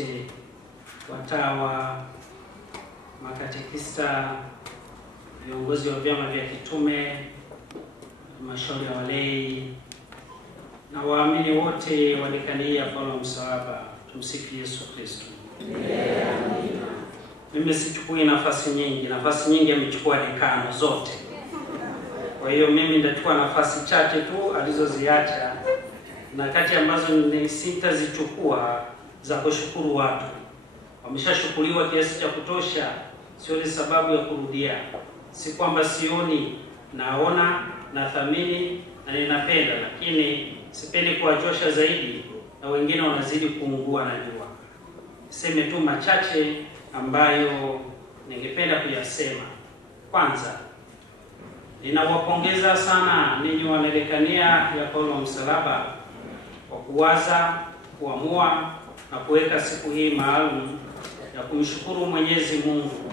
wote, watawa, makatekista, viongozi wa vyama vya kitume, mashauri ya walei na waamini wote wa dekania ya Paulo wa Msalaba. Tumsifu Yesu Kristo. Mimi sichukui nafasi nyingi amechukua dekano zote. Kwa hiyo mimi nitachukua nafasi chache tu alizoziacha, na kati ambazo sitazichukua za kushukuru watu. Wameshashukuriwa kiasi cha kutosha, sioni sababu ya kurudia. Si kwamba sioni, naona, nathamini na ninapenda, lakini sipendi kuwachosha zaidi na wengine wanazidi kuungua na jua. Seme tu machache ambayo ningependa kuyasema. Kwanza, ninawapongeza sana ninyi wanadekania ya Paulo wa Msalaba kwa kuwaza, kuamua na kuweka siku hii maalum ya kumshukuru Mwenyezi Mungu,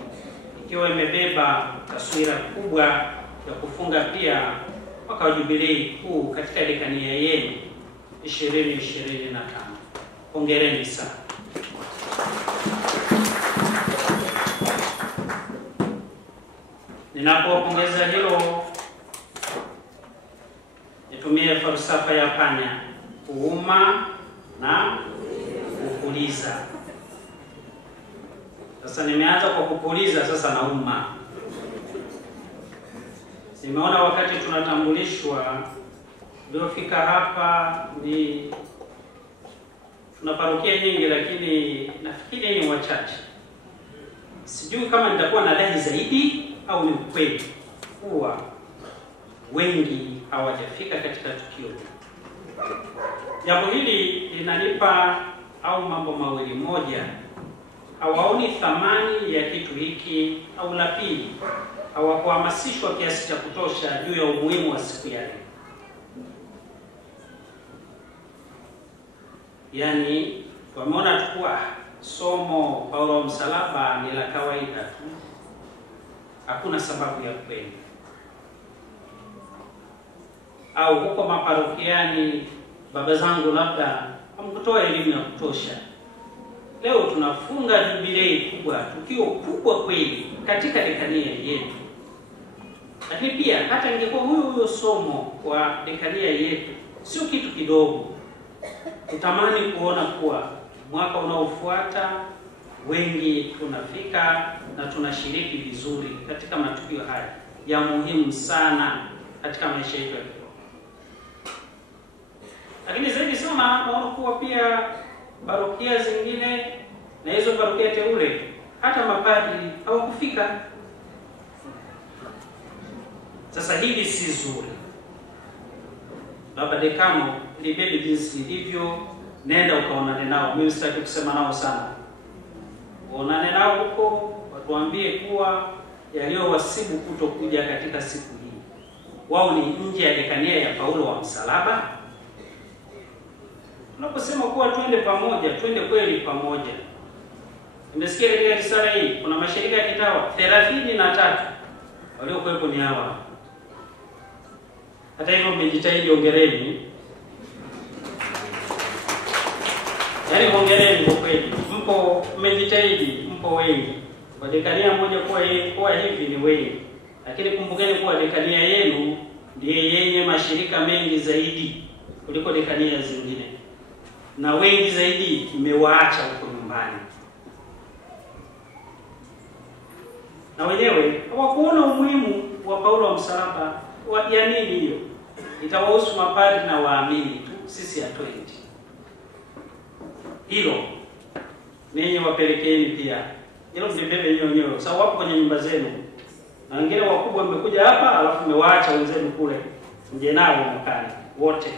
ikiwa imebeba taswira kubwa ya kufunga pia mwaka wa jubilei kuu katika dekania yenu 2025. Hongereni sana. Ninapopongeza hilo, nitumie falsafa ya panya: kuuma na kupuliza. Sasa nimeanza kwa kupuliza, sasa nauma. Nimeona wakati tunatambulishwa, niliofika hapa tuna parokia nyingi, lakini nafikiri ni wachache. Sijui kama nitakuwa na dai zaidi au ni ukweli kuwa wengi hawajafika katika tukio. Jambo hili linanipa au mambo mawili: moja, hawaoni thamani ya kitu hiki, au la pili, hawakuhamasishwa kiasi cha kutosha juu ya umuhimu wa siku ya leo. Yaani wameona tu kuwa somo Paulo wa Msalaba ni la kawaida tu, hakuna sababu ya kweli. Au huko maparokiani, baba zangu labda hamkutoa elimu ya kutosha. Leo tunafunga jubilei kubwa, tukio kubwa kweli katika dekania yetu. Lakini pia hata ingekuwa huyo somo kwa dekania yetu sio kitu kidogo, tutamani kuona kuwa mwaka unaofuata wengi tunafika na tunashiriki vizuri katika matukio haya ya muhimu sana katika maisha yetu ya kiroho. Lakini zaidi sana naona kuwa pia parokia zingine na hizo parokia teule, hata mapadri hawakufika. Sasa hili si zuri. Baba dekano, libebe jinsi ilivyo, nenda ukaonane nao. Mimi sitaki kusema nao sana. Uonane nao huko, watuambie kuwa yaliyowasibu kutokuja katika siku hii, wao ni nje ya dekania ya Paulo wa Msalaba. Tunaposema kuwa twende pamoja, twende kweli pamoja. Nimesikia katika risala hii kuna mashirika ya kitawa 33 waliokuwepo ni hawa. Hata hivyo mmejitahidi, hongereni. Yaani hongereni kwa kweli. Mmejitahidi, mpo wengi. Kwa dekania moja kuwa hivi ni wengi. Lakini kumbukeni kuwa dekania yenu ndiye yenye mashirika mengi zaidi kuliko dekania zingine. Na wengi zaidi mmewaacha huko nyumbani. Na wenyewe hawakuona umuhimu wa Paulo wa Msalaba. Ya nini hiyo? Itawahusu mapadri na waamini tu, sisi hatuendi. Hilo ninyi wapelekeni pia. Hilo mjibebe nyonyo. Sawa, wapo kwenye nyumba zenu. Na wengine wakubwa mmekuja hapa alafu mmewaacha wenzenu kule. Nje nao mkani wote.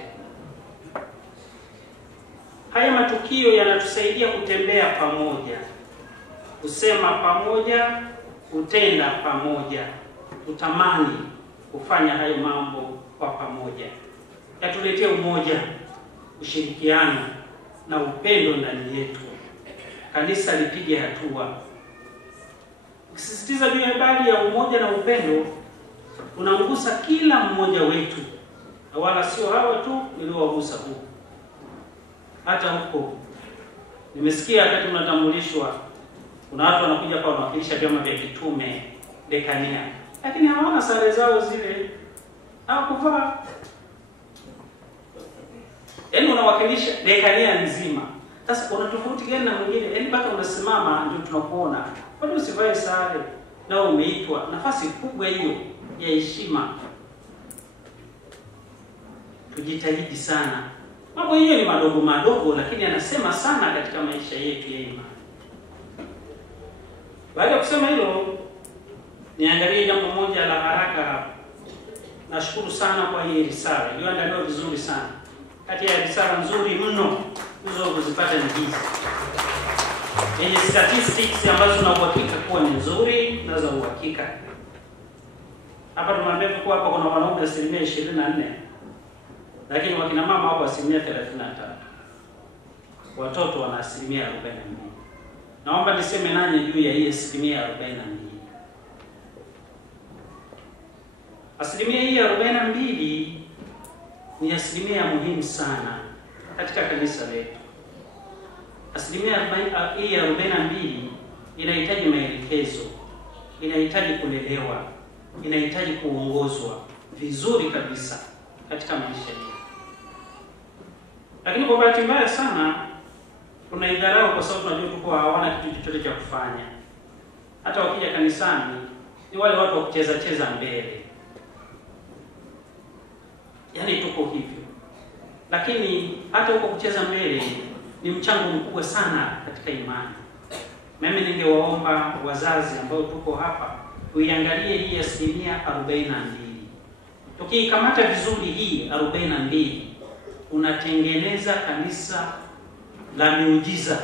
Haya matukio yanatusaidia kutembea pamoja, kusema pamoja, kutenda pamoja. Tutamani kufanya hayo mambo kwa pamoja. Yatuletee umoja, ushirikiano na upendo ndani yetu. Kanisa lipige hatua. Ukisisitiza juu ya habari ya umoja na upendo, unamgusa kila mmoja wetu, na wala sio hawa tu niliowagusa huko. Hata huko Nimesikia wakati mnatambulishwa kuna watu wanakuja hapa wanawakilisha vyama vya kitume dekania, lakini hawana sare zao zile, hawakuvaa. Yaani unawakilisha dekania nzima. Sasa una tofauti gani na mwingine? Yaani mpaka unasimama ndio tunakuona. Bado usivae sare na umeitwa nafasi kubwa hiyo ya heshima. Tujitahidi sana. Mambo hiyo ni madogo madogo, lakini anasema sana katika maisha yetu ya imani. Baada ya kusema hilo, niangalie jambo moja la haraka. Nashukuru sana kwa hii risala. Iliyoandaliwa vizuri sana. Kati ya risala nzuri mno hizo kuzipata ni hizi. Yenye statistics ambazo na uhakika kuwa ni nzuri na za uhakika. Hapa tumeambia kwa hapa kuna wanaume 24%. Lakini wakina mama wako 33%. Watoto wana 42%. Naomba niseme nanyi juu ya hii 42%. Asilimia hii 42 ni asilimia muhimu sana katika kanisa letu. Asilimia hii 42 inahitaji maelekezo, inahitaji kulelewa, inahitaji kuongozwa vizuri kabisa katika maisha yetu. Lakini kwa bahati mbaya sana tunaidharau kwa sababu tunajua tuko hawana kitu chochote cha kufanya. Hata wakija kanisani ni wale watu wa kucheza cheza mbele. Yaani tuko hivyo. Lakini hata huko kucheza mbele ni mchango mkubwa sana katika imani. Mimi ningewaomba wazazi ambao tuko hapa tuiangalie hii asilimia 42. Tukiikamata vizuri hii 42, unatengeneza kanisa la miujiza.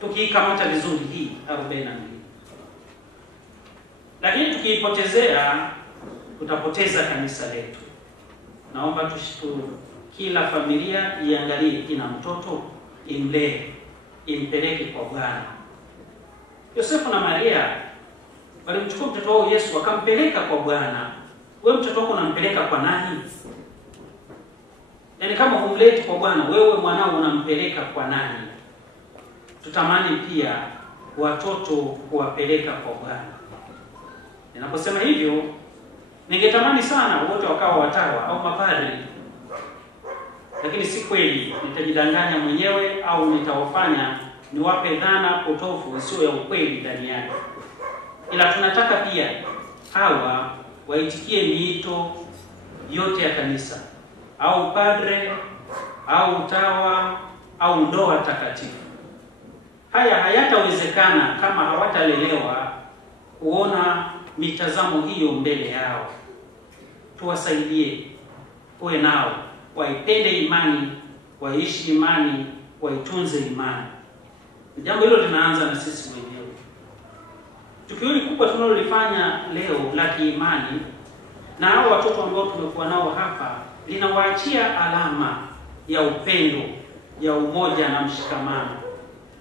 Tukiikamata vizuri hii 42. Lakini tukiipotezea tutapoteza kanisa letu. Naomba tushukuru kila familia iangalie ina mtoto, imlee, impeleke kwa Bwana. Yosefu na Maria walimchukua mtoto wao Yesu wakampeleka kwa Bwana. Wewe mtoto wako unampeleka kwa nani? Yaani kama humleti kwa Bwana, wewe mwanao unampeleka kwa nani? Tutamani pia watoto kuwapeleka kwa Bwana. Ninaposema hivyo, ningetamani sana wote wakawa watawa au mapadri. Lakini si kweli, nitajidanganya mwenyewe au nitawafanya niwape dhana potofu isiyo ya ukweli ndani yake. Ila tunataka pia hawa waitikie miito yote ya kanisa, au padre, au utawa, au ndoa takatifu. Haya hayatawezekana kama hawatalelewa kuona mitazamo hiyo mbele yao. Tuwasaidie, kuwe nao, waipende imani, waishi imani, waitunze imani. Jambo hilo linaanza na sisi wenyewe. Tukio hili kubwa tunalolifanya leo la kiimani na hao watoto ambao tumekuwa nao hapa linawaachia alama ya upendo, ya umoja na mshikamano.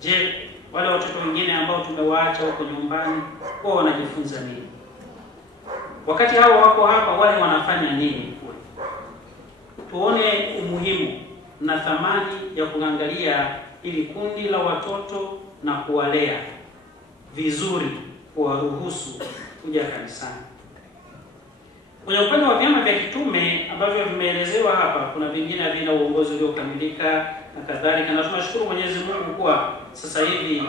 Je, wale watoto wengine ambao tumewaacha huko nyumbani, wao wanajifunza nini? Wakati hao wako hapa, wale wanafanya nini kule? Tuone umuhimu na thamani ya kuangalia ili kundi la watoto na kuwalea vizuri, kuwaruhusu kuja kanisani. Kwenye upande wa vyama vya kitume ambavyo vimeelezewa hapa, kuna vingine havina uongozi uliokamilika na kadhalika, na tunashukuru Mwenyezi Mungu kuwa sasa hivi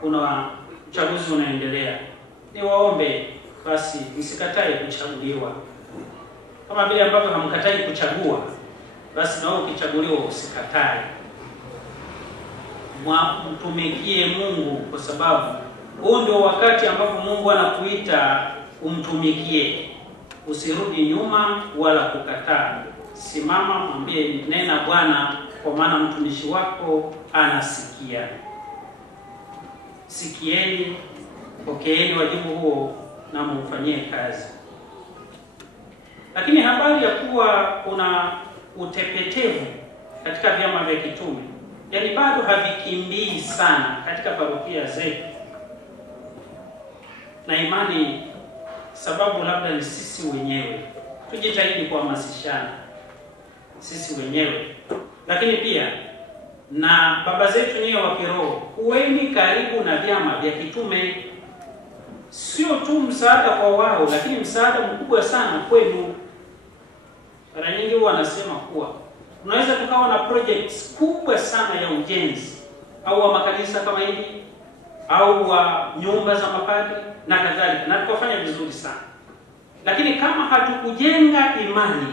kuna uchaguzi unaendelea. Niwaombe basi msikatae kuchaguliwa. Kama vile ambavyo hamkatai kuchagua, basi na wewe ukichaguliwa usikatae. Mtumikie Mungu, kwa sababu huu ndio wakati ambapo Mungu anakuita umtumikie. Usirudi nyuma wala kukataa. Simama, mwambie, nena Bwana, kwa maana mtumishi wako anasikia. Sikieni, pokeeni wajibu huo na mufanyie kazi. Lakini habari ya kuwa kuna utepetevu katika vyama vya kitume, yaani bado havikimbii sana katika parokia zetu, na imani sababu labda ni sisi wenyewe. Tujitahidi kuhamasishana sisi wenyewe, lakini pia Na baba zetu nyie wa kiroho, kuweni karibu na vyama vya kitume. Sio tu msaada kwa wao, lakini msaada mkubwa sana kwenu. Mara nyingi huwa anasema kuwa tunaweza tukawa na projects kubwa sana ya ujenzi au wa makanisa kama hivi au wa nyumba za mapadri na kadhalika, na tukafanya vizuri sana, lakini kama hatukujenga imani,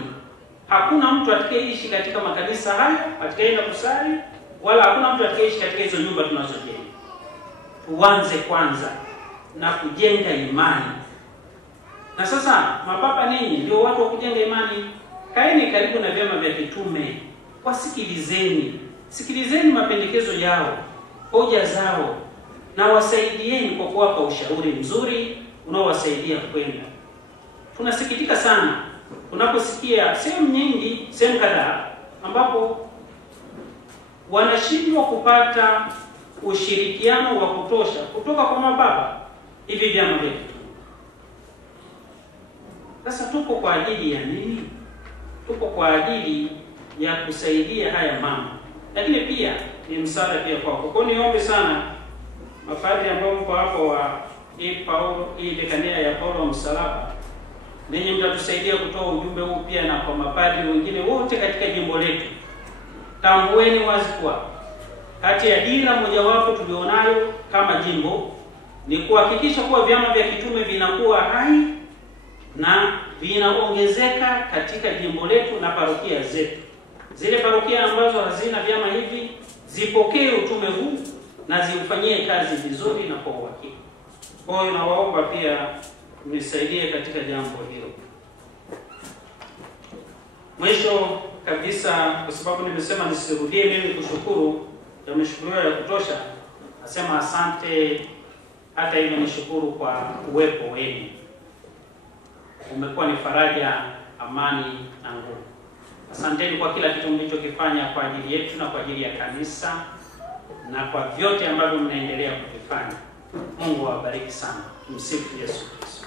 hakuna mtu atakayeishi katika makanisa hayo, atakayeenda kusali, wala hakuna mtu atakayeishi katika hizo nyumba tunazojenga. Tuanze kwanza na kujenga imani. Na sasa mapapa ninyi ndio watu wa kujenga imani. Kaeni karibu na vyama vya kitume, wasikilizeni, sikilizeni mapendekezo yao, hoja zao, na wasaidieni kwa kuwapa ushauri mzuri unaowasaidia kwenda. Tunasikitika sana tunaposikia sehemu nyingi, sehemu kadhaa ambapo wanashindwa kupata ushirikiano wa kutosha kutoka kwa mababa hivi vyama vya kitume. Sasa tuko kwa ajili ya nini? Tuko kwa ajili ya kusaidia haya mama, lakini pia ni msaada pia kwako. Kwa niombe sana mapadri ambao mko hapo wa hii dekania ya Paulo wa Msalaba, ninyi mtatusaidia kutoa ujumbe huu pia na kwa mapadri wengine wote katika jimbo letu. Tambueni wazi kuwa kati ya dira mojawapo tulionayo kama jimbo ni kuhakikisha kuwa vyama vya kitume vinakuwa hai na vinaongezeka katika jimbo letu na parokia zetu. Zile parokia ambazo hazina vyama hivi zipokee utume huu na ziufanyie kazi vizuri na kwa uhakika. Kwa hiyo nawaomba pia mnisaidie katika jambo hilo. Mwisho kabisa, kwa sababu nimesema nisirudie mimi kushukuru, yameshukuriwa ya kutosha, nasema asante. Hata hivyo nishukuru kwa uwepo wenu. Umekuwa ni faraja, amani na nguvu. Asanteni kwa kila kitu mlichokifanya kwa ajili yetu na kwa ajili ya kanisa na kwa vyote ambavyo mnaendelea kuvifanya. Mungu awabariki sana. Tumsifu Yesu Kristo.